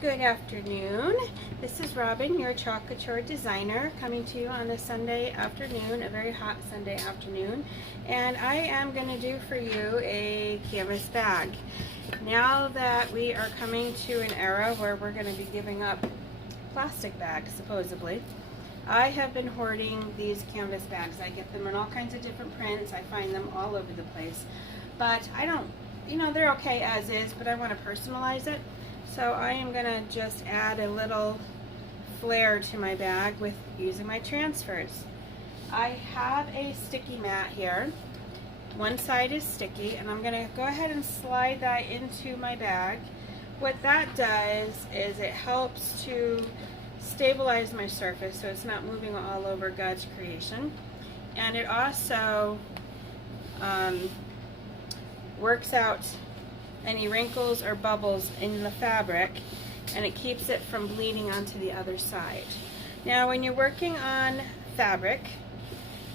Good afternoon. This is Robin, your chalk couture designer, coming to you on a Sunday afternoon, a very hot Sunday afternoon. And I am going to do for you a canvas bag. Now that we are coming to an era where we're going to be giving up plastic bags, supposedly, I have been hoarding these canvas bags. I get them in all kinds of different prints. I find them all over the place. But I don't, they're okay as is, but I want to personalize it. So I am going to just add a little flair to my bag with using my transfers. I have a sticky mat here. One side is sticky, and I'm going to go ahead and slide that into my bag. What that does is it helps to stabilize my surface so it's not moving all over God's creation. And it also works out any wrinkles or bubbles in the fabric, and it keeps it from bleeding onto the other side. Now when you're working on fabric,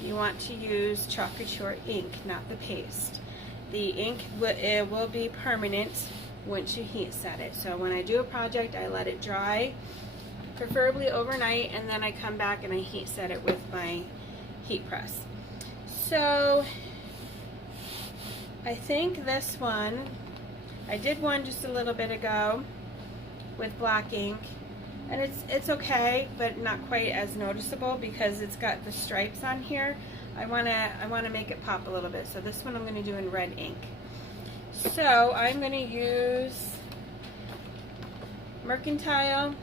you want to use chalk couture ink, not the paste. The ink will be permanent once you heat set it. So when I do a project, I let it dry, preferably overnight, and then I come back and I heat set it with my heat press. So I think this one, I did one just a little bit ago with black ink, and it's okay, but not quite as noticeable because it's got the stripes on here. I wanna make it pop a little bit. So this one I'm gonna do in red ink. So I'm gonna use Mercantile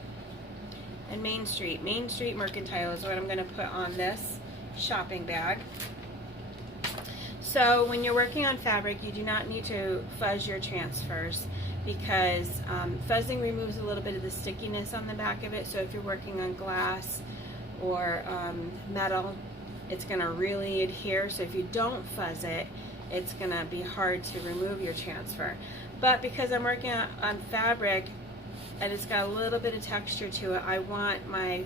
and Main Street. Main Street Mercantile is what I'm gonna put on this shopping bag. So when you're working on fabric, you do not need to fuzz your transfers because fuzzing removes a little bit of the stickiness on the back of it. So if you're working on glass or metal, it's going to really adhere. So if you don't fuzz it, it's going to be hard to remove your transfer. But because I'm working on fabric and it's got a little bit of texture to it, I want my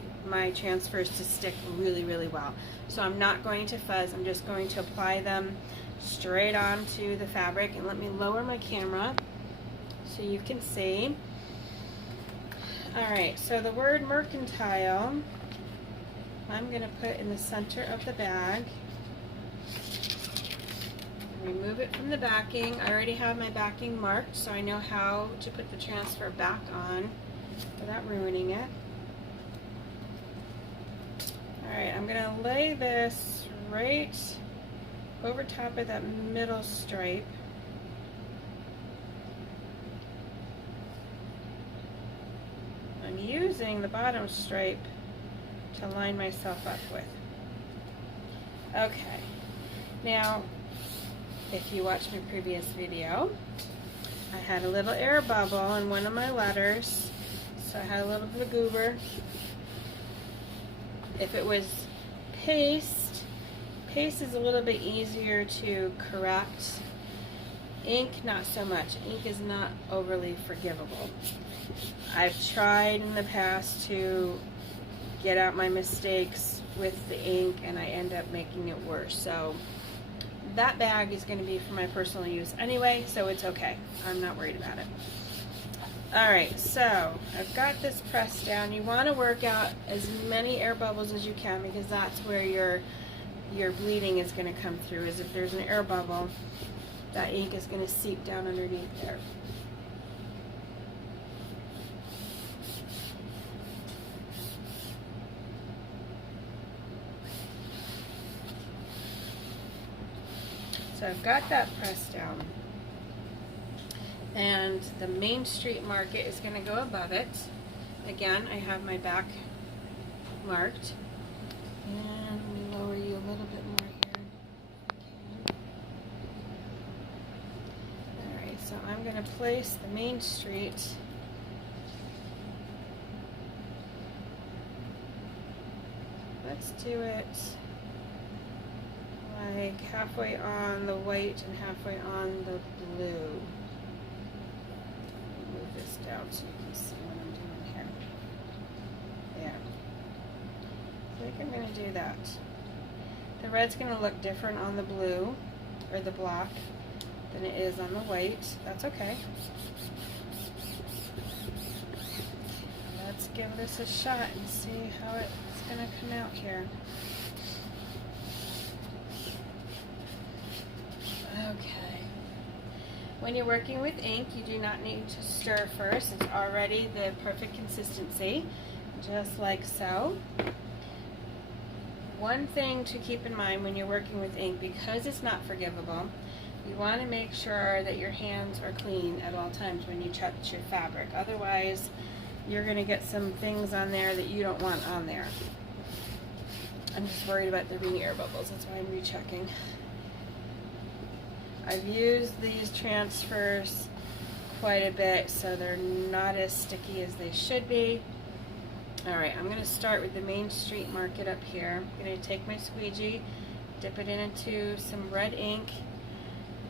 transfers to stick really, really well. So I'm not going to fuzz, I'm just going to apply them straight onto the fabric. And let me lower my camera so you can see. Alright, so the word mercantile, I'm going to put in the center of the bag. Remove it from the backing. I already have my backing marked, so I know how to put the transfer back on without ruining it. Alright, I'm going to lay this right over top of that middle stripe. I'm using the bottom stripe to line myself up with. Okay, now if you watched my previous video, I had a little air bubble in one of my letters, so I had a little bit of goober. If it was paste is a little bit easier to correct. Ink, not so much. Ink is not overly forgivable. I've tried in the past to get out my mistakes with the ink, and I end up making it worse. So that bag is going to be for my personal use anyway, so it's okay. I'm not worried about it. Alright, so I've got this pressed down. You want to work out as many air bubbles as you can because that's where your bleeding is going to come through. Is if there's an air bubble, that ink is going to seep down underneath there. So I've got that pressed down, and the Main Street market is going to go above it. Again, I have my back marked, and let me lower you a little bit more here. Okay. Alright, so I'm going to place the Main Street let's do it like halfway on the white and halfway on the blue. Move this down so you can see what I'm doing here. There. I think I'm going to do that. The red's going to look different on the blue, or the black, than it is on the white. That's okay. give this a shot and see how it's going to come out here. Okay. When you're working with ink, you do not need to stir first. It's already the perfect consistency, just like so. One thing to keep in mind when you're working with ink, because it's not forgivable, you want to make sure that your hands are clean at all times when you touch your fabric. Otherwise, you're going to get some things on there that you don't want on there. I'm just worried about there being air bubbles. That's why I'm rechecking. I've used these transfers quite a bit, so they're not as sticky as they should be. Alright, I'm going to start with the Main Street Market up here. I'm going to take my squeegee, dip it into some red ink,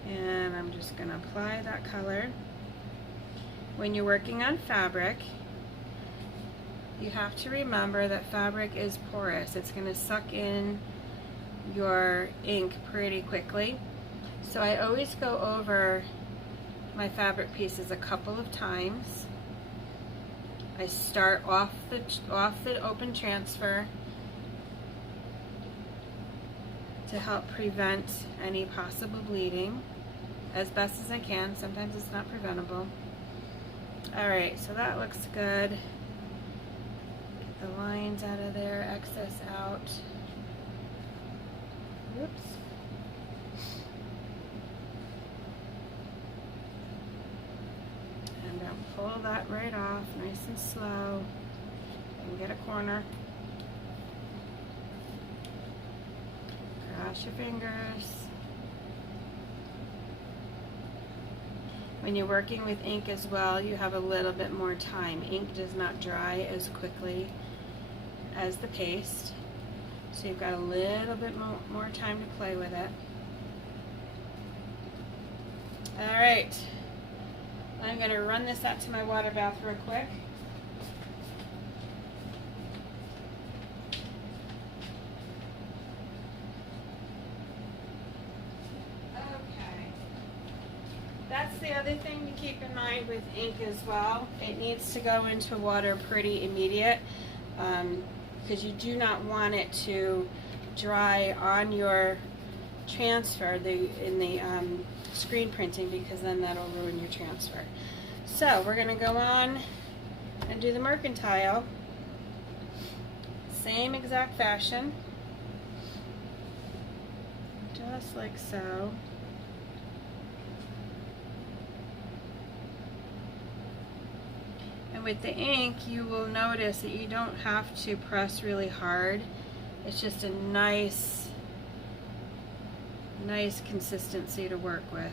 and I'm just going to apply that color. When you're working on fabric, you have to remember that fabric is porous. It's going to suck in your ink pretty quickly. So I always go over my fabric pieces a couple of times. I start off the open transfer to help prevent any possible bleeding as best as I can. Sometimes it's not preventable. Alright, so that looks good. Get the lines out of there, excess out. Whoops. Pull that right off, nice and slow, and get a corner. Cross your fingers. When you're working with ink as well, you have a little bit more time. Ink does not dry as quickly as the paste, so you've got a little bit more time to play with it. Alright. I'm going to run this out to my water bath real quick. Okay. That's the other thing to keep in mind with ink as well. It needs to go into water pretty immediate because you do not want it to dry on your transfer in the screen printing, because then that'll ruin your transfer. So we're going to go on and do the Mercantile. Same exact fashion. Just like so. And with the ink, you will notice that you don't have to press really hard. It's just a nice consistency to work with.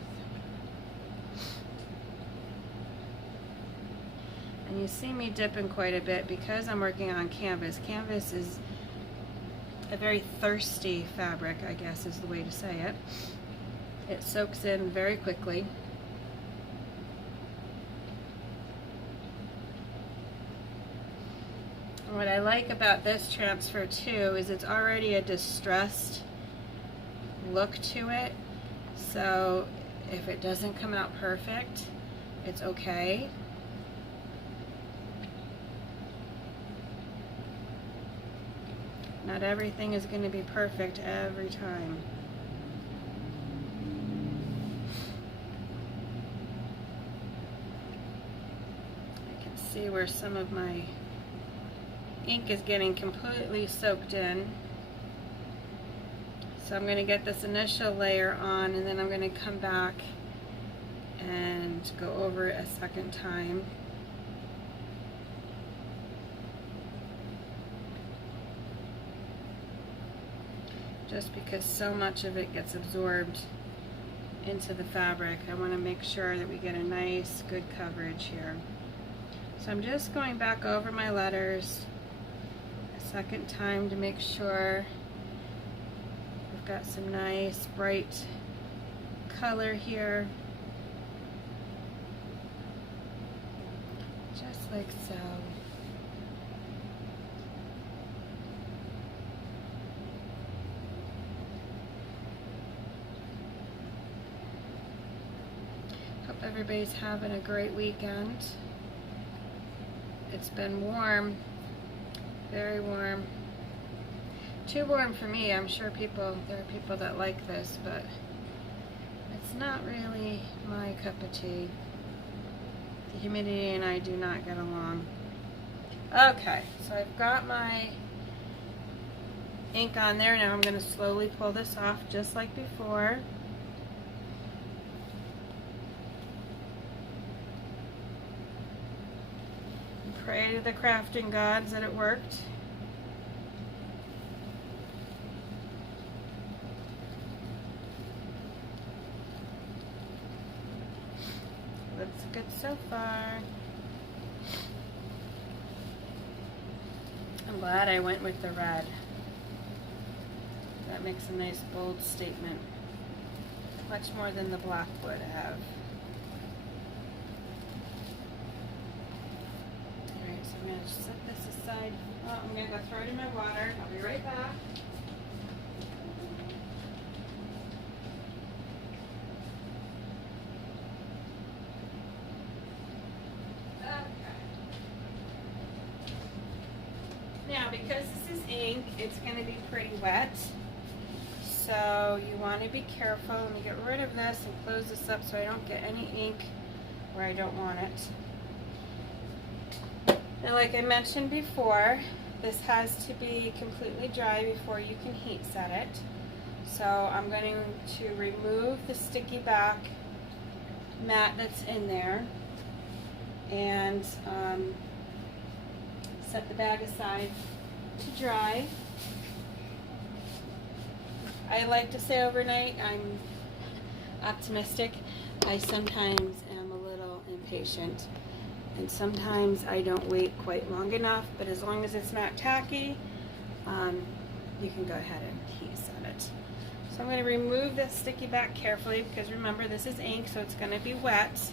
And you see me dipping quite a bit because I'm working on canvas. Canvas is a very thirsty fabric, I guess is the way to say it. It soaks in very quickly. And what I like about this transfer too is it's already a distressed look to it, so if it doesn't come out perfect, it's okay. Not everything is going to be perfect every time. I can see where some of my ink is getting completely soaked in. So I'm going to get this initial layer on, and then I'm going to come back and go over it a second time. Just because so much of it gets absorbed into the fabric, I want to make sure that we get a nice, good coverage here. So I'm just going back over my letters a second time to make sure we've got some nice, bright color here. Just like so. Hope everybody's having a great weekend. It It's been warm, very warm. Too warm for me. I'm sure there are people that like this, but it's not really my cup of tea. The humidity and I do not get along. Okay, so I've got my ink on there. Now I'm going to slowly pull this off just like before. And pray to the crafting gods that it worked. Looks good so far. I'm glad I went with the red. That makes a nice bold statement. Much more than the black would have. Alright, so I'm going to set this aside. Oh, I'm going to go throw it in my water. I'll be right back. Now, because this is ink, it's going to be pretty wet, so you want to be careful. Let me get rid of this and close this up so I don't get any ink where I don't want it. Now, like I mentioned before, this has to be completely dry before you can heat set it. So I'm going to remove the sticky back mat that's in there and set the bag aside to dry. I like to say overnight. I'm optimistic. I sometimes am a little impatient, and sometimes I don't wait quite long enough, but as long as it's not tacky, you can go ahead and heat set it. So I'm going to remove this sticky back carefully because remember, this is ink, so it's going to be wet.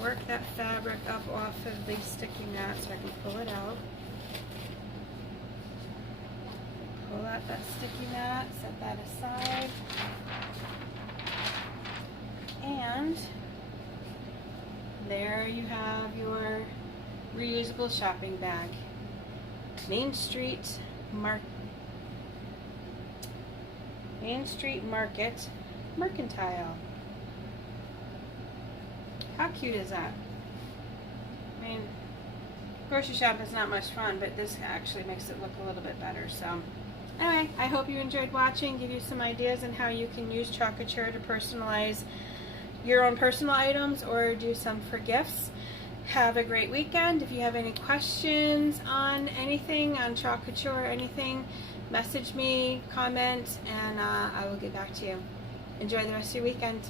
Work that fabric up off of the sticky mat so I can pull it out. Pull out that sticky mat, set that aside. And there you have your reusable shopping bag. Main Street Market, Mercantile. How cute is that? I mean, grocery shopping is not much fun, but this actually makes it look a little bit better. So anyway, I hope you enjoyed watching, give you some ideas on how you can use chalk couture to personalize your own personal items or do some for gifts. Have a great weekend. If you have any questions on anything, on chalk couture or anything, message me, comment, and I will get back to you. Enjoy the rest of your weekend.